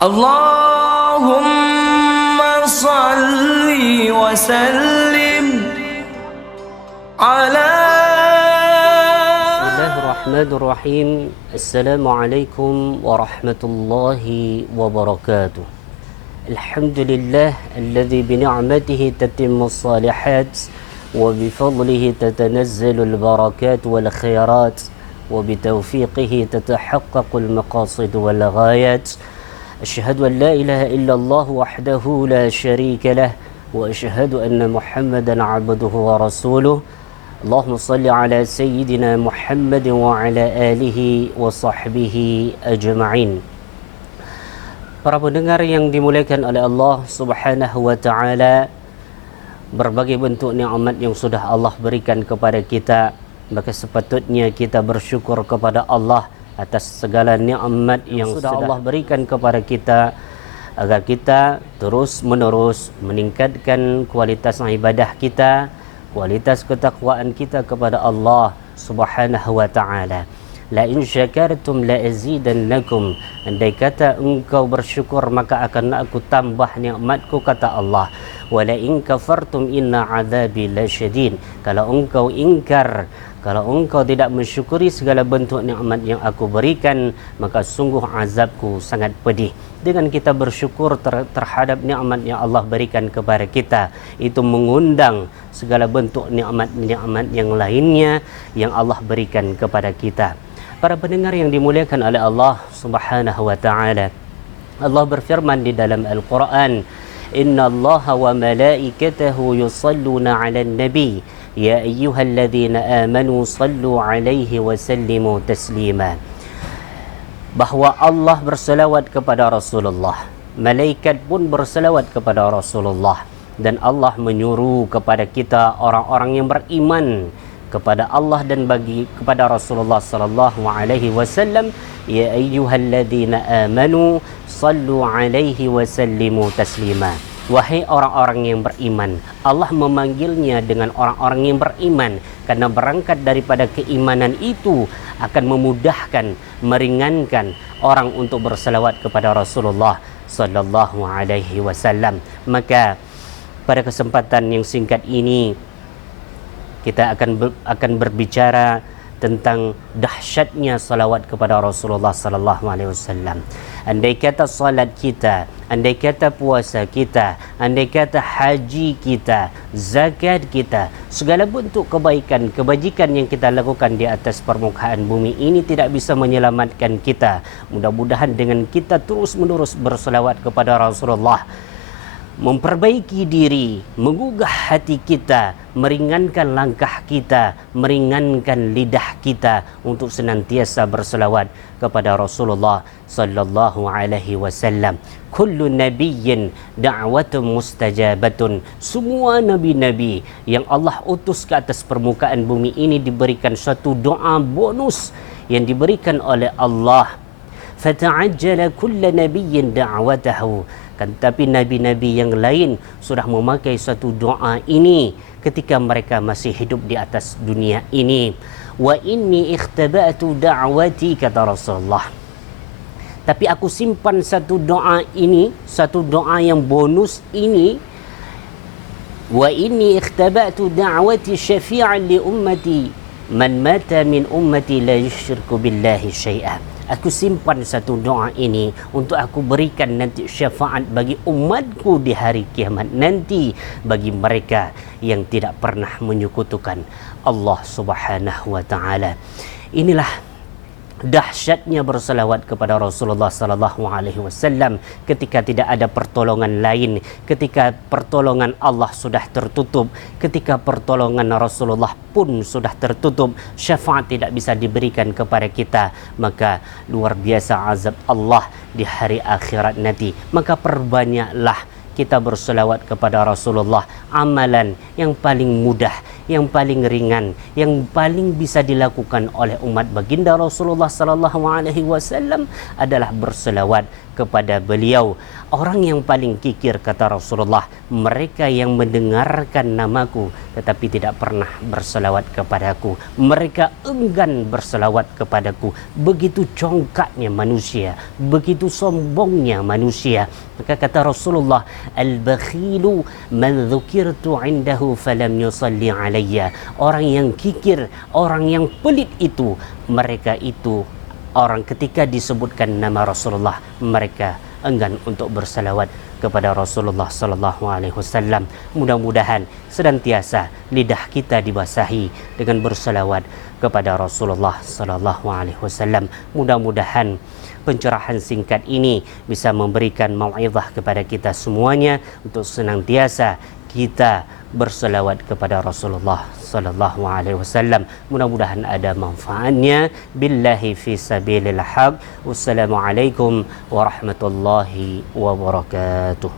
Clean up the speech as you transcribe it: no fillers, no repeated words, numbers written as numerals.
Allahumma salli wa sallim ala. Bismillahirrahmanirrahim. Assalamualaikum warahmatullahi wabarakatuh. Alhamdulillah alladzi bi ni'matihi tatimmus salihat wa bi fadlihi tatanazzalul barakat wal khairat wa bi tawfiqihi tatahaqqaqul maqasid wal ghayat. Asyhadu an la ilaha illallah wahdahu la syarika lah wa asyhadu anna Muhammadan 'abduhu wa rasuluh. Allahumma salli ala sayyidina Muhammad wa ala alihi wa sahbihi ajma'in. Para pendengar yang dimuliakan oleh Allah Subhanahu wa taala, berbagai bentuk nikmat yang sudah Allah berikan kepada kita, maka sepatutnya kita bersyukur kepada Allah atas segala nikmat yang sudah Allah berikan kepada kita, agar kita terus menerus meningkatkan kualitas ibadah kita, kualitas ketakwaan kita kepada Allah Subhanahu wa taala. La in syakartum la azidannakum. Andai kata engkau bersyukur, maka akan aku tambah nikmatku, kata Allah. Wa la in kafartum inna azabi lasyadid. Kalau engkau ingkar, kalau engkau tidak mensyukuri segala bentuk nikmat yang aku berikan, maka sungguh azabku sangat pedih. Dengan kita bersyukur terhadap nikmat yang Allah berikan kepada kita, itu mengundang segala bentuk nikmat-nikmat yang lainnya yang Allah berikan kepada kita. Para pendengar yang dimuliakan oleh Allah Subhanahu wa taala, Allah berfirman di dalam Al-Quran, Inna Allaha wa malaikatahu yusalluna 'alan nabi ya ayyuhalladzina amanu sallu 'alaihi wa sallimu taslima. Bahawa Allah berselawat kepada Rasulullah, malaikat pun berselawat kepada Rasulullah, dan Allah menyuruh kepada kita orang-orang yang beriman kepada Allah dan bagi kepada Rasulullah sallallahu alaihi wasallam, ya ayyuhalladzina amanu sallu 'alaihi wa sallimu taslima. Wahai orang-orang yang beriman, Allah memanggilnya dengan orang-orang yang beriman, karena berangkat daripada keimanan itu akan memudahkan, meringankan orang untuk berselawat kepada Rasulullah sallallahu alaihi wasallam. Maka pada kesempatan yang singkat ini kita akan berbicara tentang dahsyatnya salawat kepada Rasulullah sallallahu alaihi wasallam. Andai kata salat kita, andai kata puasa kita, andai kata haji kita, zakat kita, segala bentuk kebaikan, kebajikan yang kita lakukan di atas permukaan bumi ini tidak bisa menyelamatkan kita. Mudah-mudahan dengan kita terus-menerus berselawat kepada Rasulullah, memperbaiki diri, menggugah hati kita, meringankan langkah kita, meringankan lidah kita untuk senantiasa berselawat kepada Rasulullah sallallahu alaihi wasallam. Kullu nabiyyin da'watun mustajabatun. Semua nabi-nabi yang Allah utus ke atas permukaan bumi ini diberikan suatu doa bonus yang diberikan oleh Allah. Fata'ajjala kullu nabiyyin da'watahu. Tapi nabi-nabi yang lain sudah memakai satu doa ini ketika mereka masih hidup di atas dunia ini. Wa inni ikhtaba'tu da'wati, kata Rasulullah. Tapi aku simpan satu doa ini, satu doa yang bonus ini. Wa inni ikhtaba'tu da'wati syafi'an li ummati man mata min ummati la yusyriku billahi syai'an. Aku simpan satu doa ini untuk aku berikan nanti syafaat bagi umatku di hari kiamat nanti, bagi mereka yang tidak pernah menyekutukan Allah Subhanahu wa taala. Inilah dahsyatnya berselawat kepada Rasulullah sallallahu alaihi wasallam ketika tidak ada pertolongan lain, ketika pertolongan Allah sudah tertutup, ketika pertolongan Rasulullah pun sudah tertutup, syafaat tidak bisa diberikan kepada kita, maka luar biasa azab Allah di hari akhirat nanti. Maka perbanyaklah kita berselawat kepada Rasulullah. Amalan yang paling mudah, yang paling ringan, yang paling bisa dilakukan oleh umat baginda Rasulullah sallallahu alaihi wasallam adalah berselawat kepada beliau. Orang yang paling kikir, kata Rasulullah, mereka yang mendengarkan namaku tetapi tidak pernah berselawat kepadaku. Mereka enggan berselawat kepadaku. Begitu congkaknya manusia, begitu sombongnya manusia. Maka kata Rasulullah, al-bakhilu man dzukirtu indahu falam yusalli alayya. Orang yang kikir, orang yang pelit itu, mereka itu orang ketika disebutkan nama Rasulullah, mereka enggan untuk bersalawat kepada Rasulullah sallallahu alaihi wasallam. Mudah-mudahan senantiasa lidah kita dibasahi dengan bersalawat kepada Rasulullah sallallahu alaihi wasallam. Mudah-mudahan pencerahan singkat ini bisa memberikan mau'izah kepada kita semuanya untuk senantiasa kita berselawat kepada Rasulullah sallallahu alaihi wasallam. Mudah-mudahan ada manfaatnya. Billahi fi sabilil haq. Wassalamualaikum warahmatullahi wabarakatuh.